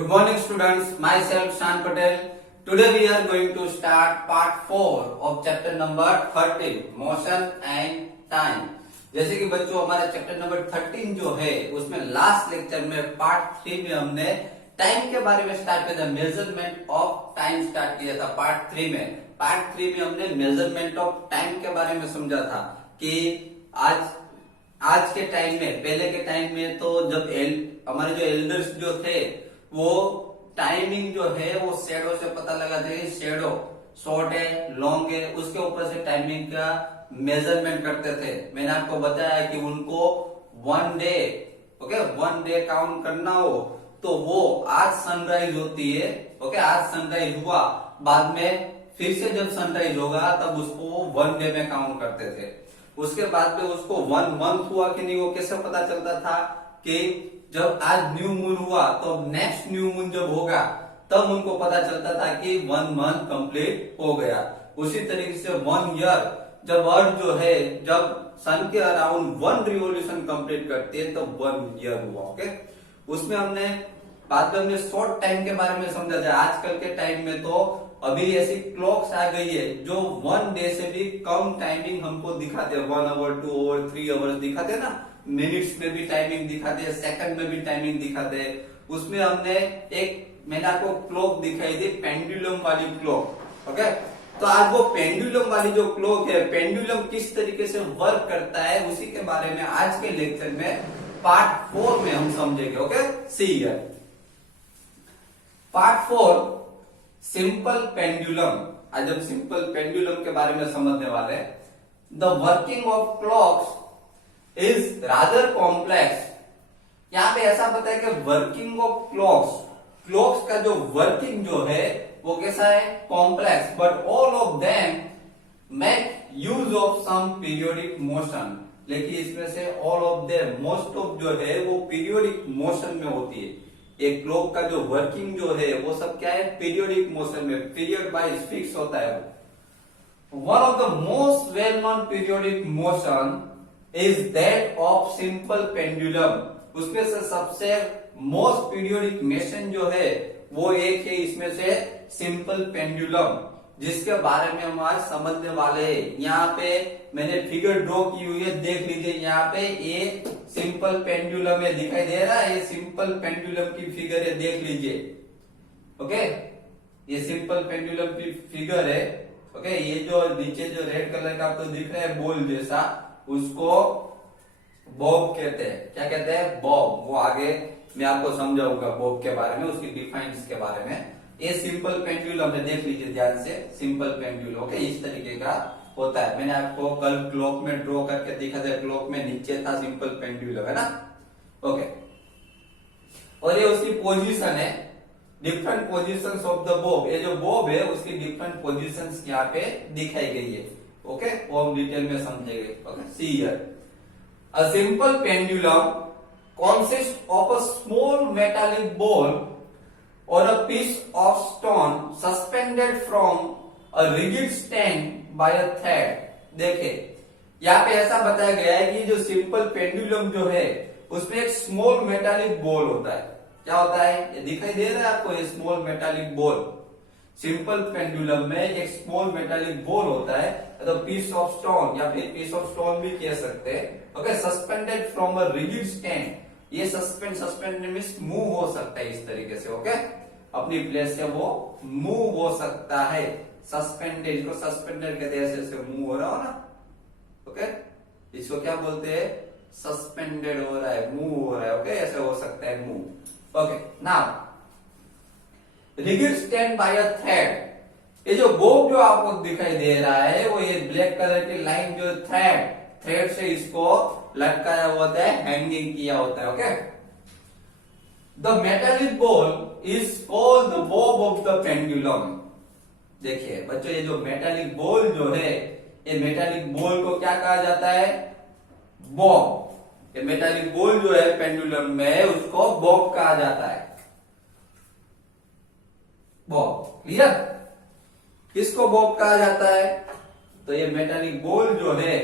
Good morning students, myself Shan Patel. Today we are going to start part 4 of chapter number 13, motion and time. जैसे कि बच्चों हमारा chapter number 13 जो है उसमें लास्ट लेक्चर में पार्ट 3 में हमने टाइम के बारे में स्टार्ट किया था, मेजरमेंट ऑफ टाइम स्टार्ट किया था पार्ट 3 में। पार्ट 3 में हमने मेजरमेंट ऑफ टाइम के बारे में समझा था कि आज के टाइम में, पहले के टाइम में तो जब हमारे जो एल्डर्स जो थे वो टाइमिंग जो है वो शेडो से पता लगाते हैं, शेडो शॉर्ट है लॉन्ग है उसके ऊपर से टाइमिंग का मेजरमेंट करते थे। मैंने आपको बताया कि उनको वन डे काउंट करना हो तो वो आज सनराइज होती है, आज सनराइज हुआ, बाद में फिर से जब सनराइज होगा तब उसको वन डे में काउंट करते थे। उसके बाद में उसको 1 मंथ हुआ कि नहीं वो कैसे पता चलता था कि जब आज न्यू मून हुआ तो नेक्स्ट न्यू मून जब होगा तब उनको पता चलता था कि 1 मंथ कंप्लीट हो गया। उसी तरीके से 1 ईयर जब अर्थ जो है जब सन के अराउंड 1 रिवोल्यूशन कंप्लीट करती है तो 1 ईयर हुआ। उसमें हमने बाद में हमने शॉर्ट टाइम के बारे में समझा था। आजकल के टाइम में तो अभी ऐसी क्लॉक्स आ गई है जो 1 डे से भी कम टाइमिंग हमको दिखाते हैं, 1 आवर 2 आवर 3 आवर्स दिखाते हैं ना, मिनट्स में भी टाइमिंग दिखाते हैं, सेकंड में भी टाइमिंग दिखाते हैं। उसमें हमने मैंने आपको क्लॉक दिखाई थी, पेंडुलम वाली क्लॉक। तो आज वो पेंडुलम वाली जो क्लॉक है, पेंडुलम किस तरीके से वर्क करता है उसी के बारे में आज के लेक्चर में पार्ट 4 में हम समझेंगे। See here part 4 simple pendulum. आज हम सिंपल पेंडुलम के बारे में समझने वाले हैं। The working of clocks is rather complex. यहाँ पे ऐसा बताया कि वर्किंग ऑफ क्लॉक्स का जो वर्किंग जो है वो कैसा है, complex, but all of them make use of some periodic motion. लेकिन इसमें से all of them, most of जो है वो पीरियोडिक मोशन में होती है। एक क्लॉक का जो वर्किंग जो है वो सब क्या है, पीरियोडिक मोशन में, पीरियड वाइज फिक्स होता है वो। One of the most well known periodic motion is that of simple pendulum. उसमें से सबसे मोस्ट पीरियोडिक मोशन जो है वो एक है इसमें से सिंपल पेंडुलम, जिसके बारे में हम आज समझने वाले हैं। यहाँ पे मैंने फिगर ड्रॉ की हुई है, देख लीजिए। यहाँ पे ये सिंपल पेंडुलम है, दिखाई दे रहा है, ये सिंपल पेंडुलम की फिगर है, देख लीजिए। ये सिंपल पेंडुलम की फिगर है। ये जो नीचे जो रेड कलर का आपको दिख रहा है बॉल जैसा, उसको बॉब कहते हैं। क्या कहते हैं, बॉब। वो आगे मैं आपको समझाऊंगा बॉब के बारे में, उसकी डिफाइंस के बारे में। ये सिंपल पेंडुलम है, देख लीजिए ध्यान से, सिंपल पेंडुलम इस तरीके का होता है। मैंने आपको कल क्लॉक में ड्रॉ करके दिखा था, क्लॉक में नीचे था सिंपल पेंडुलम, है ना। और ये उसकी पोजीशन है, different positions of the Bob. ये जो बॉब है उसकी डिफरेंट पोजीशंस यहाँ पे दिखाई गई है। वो हम डिटेल में समझेंगे। See here a simple pendulum consists of a small metallic ball or a piece of stone suspended from a rigid stand by a thread। देखे यहाँ पे ऐसा बताया गया है कि जो सिंपल पेंडुलम जो है उसमें एक स्मॉल मेटालिक बॉल होता है। क्या होता है, ये दिखाई दे रहा है आपको, ये small metallic ball. Simple pendulum में एक स्मॉल मेटालिक बॉल होता है, तो पीस ऑफ स्टोन या फिर पीस ऑफ स्टोन भी कह सकते हैं। Suspended from a rigid stand. ये सस्पेंड मींस मूव हो सकता है इस तरीके से। अपनी प्लेस से वो मूव हो सकता है। सस्पेंडेड, इसको सस्पेंडेड कहते हैं, ऐसे मूव हो रहा हो ना। इसको क्या बोलते हैं, सस्पेंडेड हो रहा है, मूव हो रहा है। ऐसे हो सकता है move. Now rigid stand by a thread. ये जो बॉब जो आपको दिखाई दे रहा है वो ये ब्लैक कलर की लाइन जो थ्रेड से इसको लटकाया होता है, हैंगिंग किया होता है। The metallic ball is called the Bob of the pendulum. देखिए बच्चों, ये जो मेटालिक बॉल जो है, ये मेटालिक बॉल को क्या कहा जाता है, बॉब। ये मेटालिक बॉल जो है पेंडुलम में उसको बॉब कहा जाता है। Bob, clear. किसको बॉब कहा जाता है, तो ये मेटालिक बॉल जो है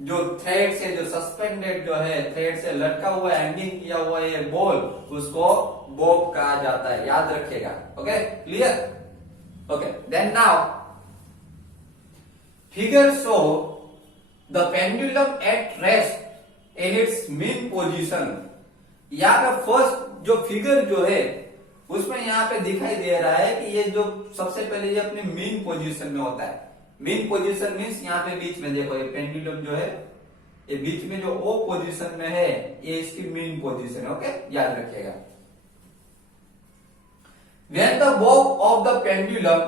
जो थ्रेड से, जो सस्पेंडेड जो है, थ्रेड से लटका हुआ, हैंगिंग किया हुआ ये बॉल, उसको बॉब कहा जाता है, याद रखिएगा। Okay, clear? Okay, then now figure show the pendulum at rest in its mean position. यहाँ पे फर्स्ट जो फिगर जो है उसमें यहाँ पे दिखाई दे रहा है कि ये जो सबसे पहले ये अपने मीन पोजीशन में होता है। मीन पोजीशन मीन्स यहाँ पे बीच में देखो, ये पेंडुलम जो है ये बीच में जो ओ पोजीशन में है, ये इसकी मीन पोजीशन है। ओके, याद रखिएगा। When the bob of the pendulum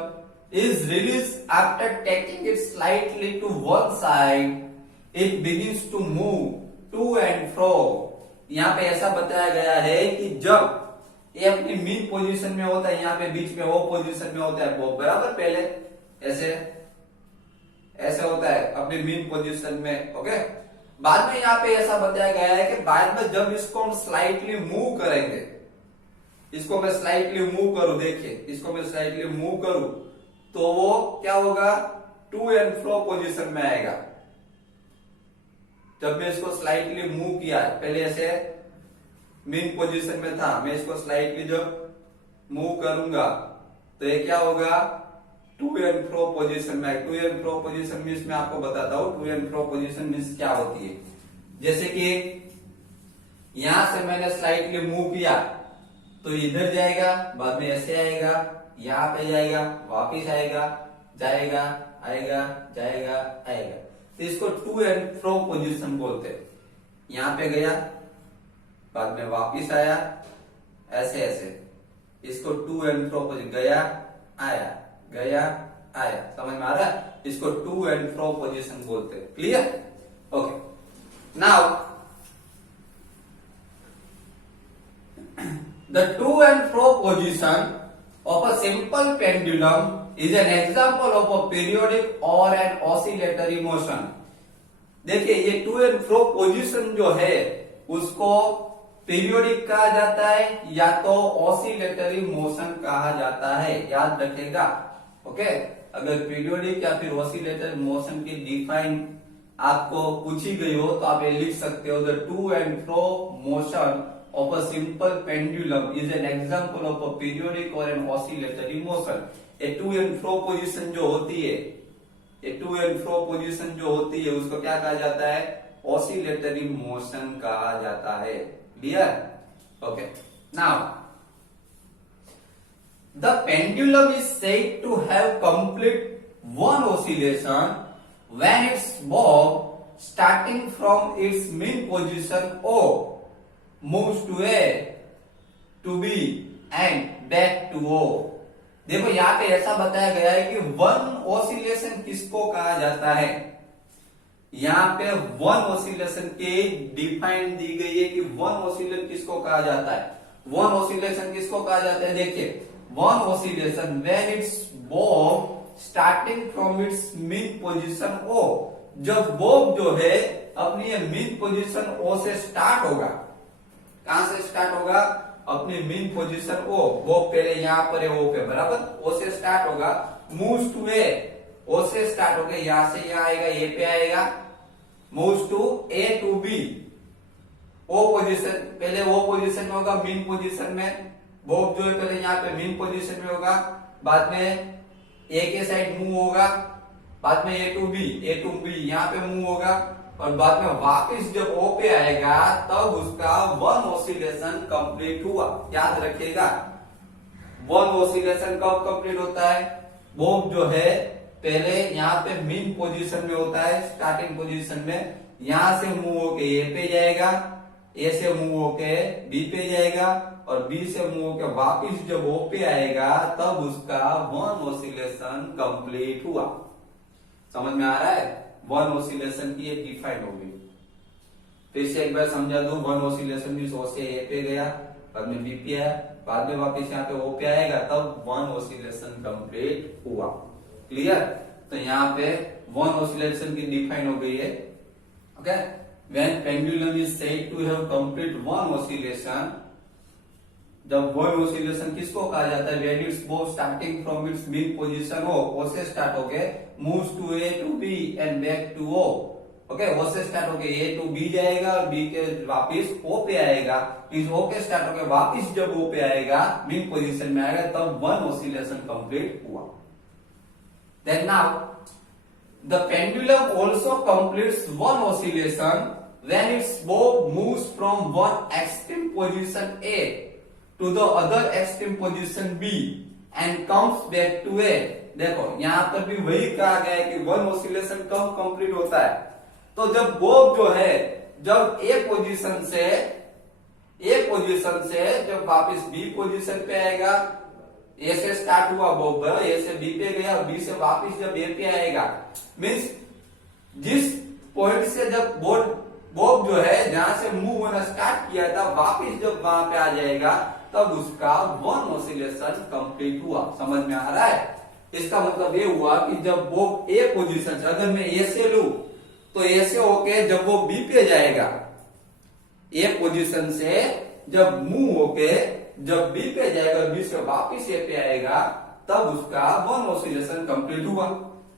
is released after taking it slightly to one side, it begins to move to and fro। यहाँ पे ऐसा बताया गया है कि जब ये अपनी मीन पोजीशन में होता है, यहाँ पे बीच में वो पोजीशन में होता है बॉब, बराबर, पहले ऐसे ऐसे होता है अपनी मीन पोजीशन में। ओके, बाद में यहाँ पे ऐसा बताया गया है कि बाद में जब इसको हम स्लाइटली मूव करेंगे, इसको मैं स्लाइटली मूव करूं, देखिए इसको मैं स्लाइटली मूव करूं तो वो क्या होगा, टू एंड फ्रो पोजीशन में आएगा। जब मैं इसको स्लाइटली मूव किया, पहले ऐसे मीन पोजीशन में था, मैं इसको स्लाइटली जब मूव करूंगा तो ये क्या होगा, टू एंड फ्रो पोजीशन में। To and fro position means मैं आपको बताता हूं to and fro position means क्या होती है। जैसे कि यहां से मैंने स्लाइटली मूव किया तो इधर जाएगा, बाद में ऐसे आएगा, यहाँ पे जाएगा, वापिस आएगा, जाएगा, आएगा, जाएगा, आएगा। तो इसको टू एंड फ्रो पोजीशन बोलते हैं। यहाँ पे गया, बाद में वापिस आया, ऐसे ऐसे, इसको टू एंड फ्रो पोजीशन, गया आया, गया आया, समझ में आ रहा है? इसको टू एंड फ्रो पोजीशन बोलते हैं। Clear? Okay, now the to and fro position of a simple pendulum is an example of a periodic or an oscillatory motion। देखिए ये टू एंड फ्रो पोजीशन जो है उसको पीरियोडिक कहा जाता है या तो ऑसिलेटरी मोशन कहा जाता है, याद रखेगा। ओके, अगर पीरियोडिक या फिर ऑसिलेटरी मोशन की डिफाइन आपको पूछी गई हो तो आप ये लिख सकते हो, the two and fro motion of a simple pendulum is an example of a periodic or an oscillatory motion। ये टू एंड फ्रो पोजीशन जो होती है, ये टू एंड फ्रो पोजीशन जो होती है उसको क्या कहा जाता है, ऑसिलेटरी मोशन कहा जाता है। Clear? Okay, now the pendulum is said to have complete one oscillation when its bob starting from its mean position O moves to A, to B and back to O। देखो यहाँ पे ऐसा बताया गया है कि वन ऑसिलेशन किसको कहा जाता है। यहाँ पे वन ऑसिलेशन के डिफाइन दी गई है कि वन ऑसिलेशन किसको कहा जाता है। वन ऑसिलेशन किसको कहा जाता है, देखिए one oscillation when its bob starting from its mean position O। जब बॉब जो है अपनी मीन पोजीशन O से स्टार्ट होगा, कहां से स्टार्ट होगा, अपनी मीन पोजीशन ओ, वो पहले यहां पर है ओ पे, बराबर, ओ से स्टार्ट होगा, मूव्स टू ए, ओ से स्टार्ट होकर यहां से यहां आएगा, ए पे आएगा, moves to A to B, O position, पहले ओ पोजीशन में होगा मीन पोजीशन में, बॉब जो है पहले यहाँ पे मीन पोजीशन में होगा, बाद में ए के साइड मूव होगा, बाद में ए टू बी यहाँ पे मूव होगा और बाद में वापस जब ओ पे आएगा तब उसका वन ऑसिलेशन कंप्लीट हुआ। याद रखिएगा, वन ऑसिलेशन कब कंप्लीट होता है, बॉब जो है पहले यहाँ पे मीन पोजीशन में होता है, स्टार्टिंग पोजीशन में, यहां से मूव होके ए पे जाएगा, ए से मूव होके बी पे जाएगा और बी से मूव होके वापस जब ओ पे आएगा तब उसका वन ऑसिलेशन कंप्लीट हुआ। समझ में आ रहा है? वन ऑसिलेशन की एक डिफाइन हो गई। फिर से एक बार समझा दो, वन ऑसिलेशन मींस ओ से ए पे गया, बाद में बी पे आया, बाद में वापस यहाँ पे ओ पे आएगा तब वन ऑसिलेशन कंप्लीट हुआ। क्लियर? तो यहाँ पे वन ऑसिलेशन की डिफाइन हो गई है। Okay, when pendulum is said to have complete one oscillation, जब वन ऑसिलेशन किसको कहा जाता है, when its bob starting from its mean position O से स्टार्ट होके moves to A to B and back to O, okay, O से start होके ए to B जाएगा और बी के वापिस ओ पे आएगा, इस ओ के स्टार्ट होके वापिस जब ओ पे आएगा मीन पोजीशन में आएगा तब वन ऑसिलेशन कंप्लीट हुआ। Then now the pendulum also completes one oscillation when its bob moves from one extreme position A to the other extreme position B and comes back to A। देखो यहां पर भी वही कहा गया है कि वन ऑसिलेशन कब कंप्लीट होता है, तो जब बोब जो है जब ए पोजीशन से जब वापस बी पोजीशन पे आएगा, ए से स्टार्ट हुआ बोब, ए से बी पे गया और बी से वापस जब ए पे आएगा, मीन्स जिस पॉइंट से जब बोब जो है जहां से मूव होना स्टार्ट किया था वापस जब वहां पे आ जाएगा तब उसका वन ऑसिलेशन कंप्लीट हुआ। समझ में आ रहा है? इसका मतलब ये हुआ कि जब बोब ए पोजीशन से, अगर मैं ए से लू तो ए से होके जब वो बी पे जाएगा, ए पोजीशन से जब मूव होके जब बी पे जाएगा, बी से वापिस ए पे आएगा तब उसका वन ऑसिलेशन कंप्लीट हुआ।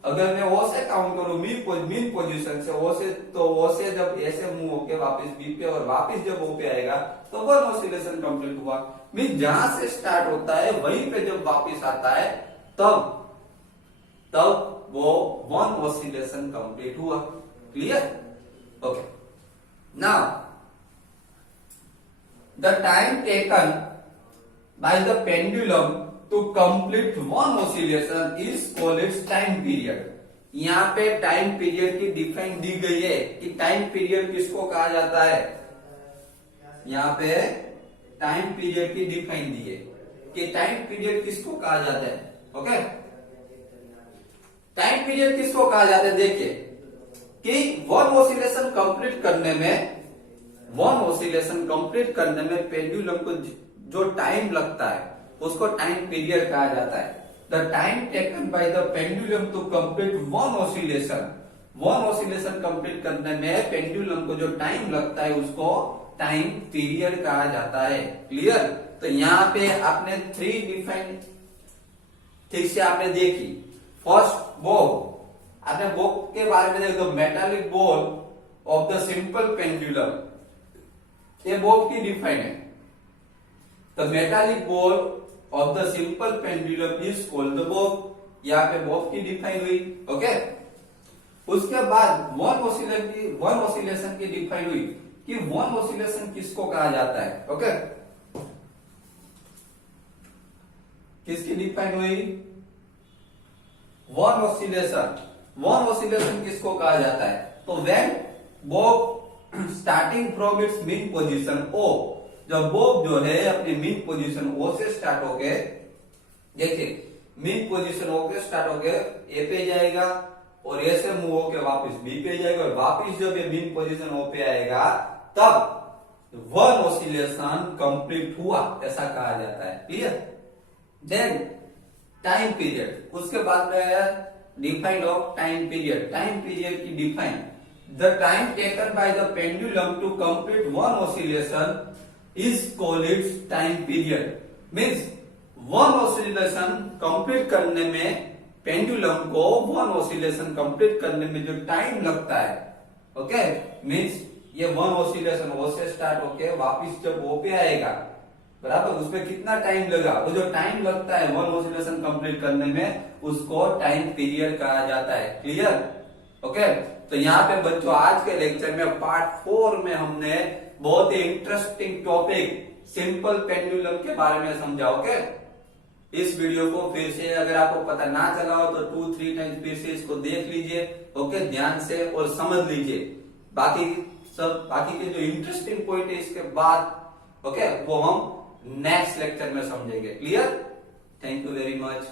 अगर मैं ओ से काउंट करूं मीन पोजीशन से ओ से, तो ओ से जब ए से मूव होके वापस बी पे और वापस जब ओ पे आएगा तो वन ऑसिलेशन कंप्लीट हुआ। मीन जहां से स्टार्ट होता है वहीं पे जब वापस आता है तब वो वन ऑसिलेशन कंप्लीट हुआ। Clear? Okay, now the time taken by the pendulum to complete one oscillation is called its time period। यहाँ पे टाइम पीरियड की डिफाइन दी गई है कि टाइम पीरियड किसको कहा जाता है। यहाँ पे टाइम पीरियड की डिफाइन दी है कि टाइम पीरियड किसको कहा जाता है। ओके, टाइम पीरियड किसको कहा जाता है, देखिए कि वन ऑसिलेशन कंप्लीट करने में पेंडुलम को जो टाइम लगता है उसको टाइम पीरियड कहा जाता है। The time taken by the pendulum to complete one oscillation complete करने में पेंडुलम को जो टाइम लगता है उसको टाइम पीरियड कहा जाता है। क्लियर? तो यहाँ पे आपने थ्री डिफाइन ठीक से आपने देखी। फर्स्ट बोब, आपने बोब के बारे में देखो, metallic ball of the simple pendulum, ये बोब की डिफाइन है। The metallic ball of the simple pendulum is called the Bob. यहाँ पे बोब की डिफाइन हुई। ओके, उसके बाद वन ऑसिलेशन की डिफाइन हुई कि वन ऑसिलेशन किसको कहा जाता है। ओके, किसकी डिफाइन हुई? वन ऑसिलेशन किसको कहा जाता है? तो when bob starting from its mean position O, जब बोब जो है अपनी मीन पोजीशन ओ से स्टार्ट होके, देखिए मीन पोजीशन ओ के स्टार्ट होके ए पे जाएगा और ए से मूव होके वापस बी पे जाएगा और वापस जब ये मीन पोजीशन ओ पे आएगा तब वन ऑसिलेशन कंप्लीट हुआ, ऐसा कहा जाता है। क्लियर? देन टाइम पीरियड, उसके बाद में defined of time period. Time period की define, the time taken by the pendulum to complete one oscillation is called its time period। Means one oscillation complete करने में पेंडुलम को one oscillation complete करने में जो टाइम लगता है, okay, means ये वन ऑसिलेशन ओ से स्टार्ट होके वापिस जब ओ पे आएगा, बराबर, उसमें कितना टाइम लगा, वो जो टाइम लगता है वन ऑसिलेशन कंप्लीट करने में उसको टाइम पीरियड कहा जाता है। क्लियर? ओके, तो यहाँ पे बच्चों आज के लेक्चर में पार्ट 4 में हमने बहुत ही इंटरेस्टिंग टॉपिक सिंपल पेंडुलम के बारे में समझा। ओके, इस वीडियो को फिर से अगर आपको पता ना चला हो तो 2-3 टाइम्स फिर से इसको देख लीजिए। ओके, ध्यान से और समझ लीजिए। बाकी के जो इंटरेस्टिंग पॉइंट है इसके बाद, ओके, वो हम नेक्स्ट लेक्चर में समझेंगे। Clear? Thank you very much.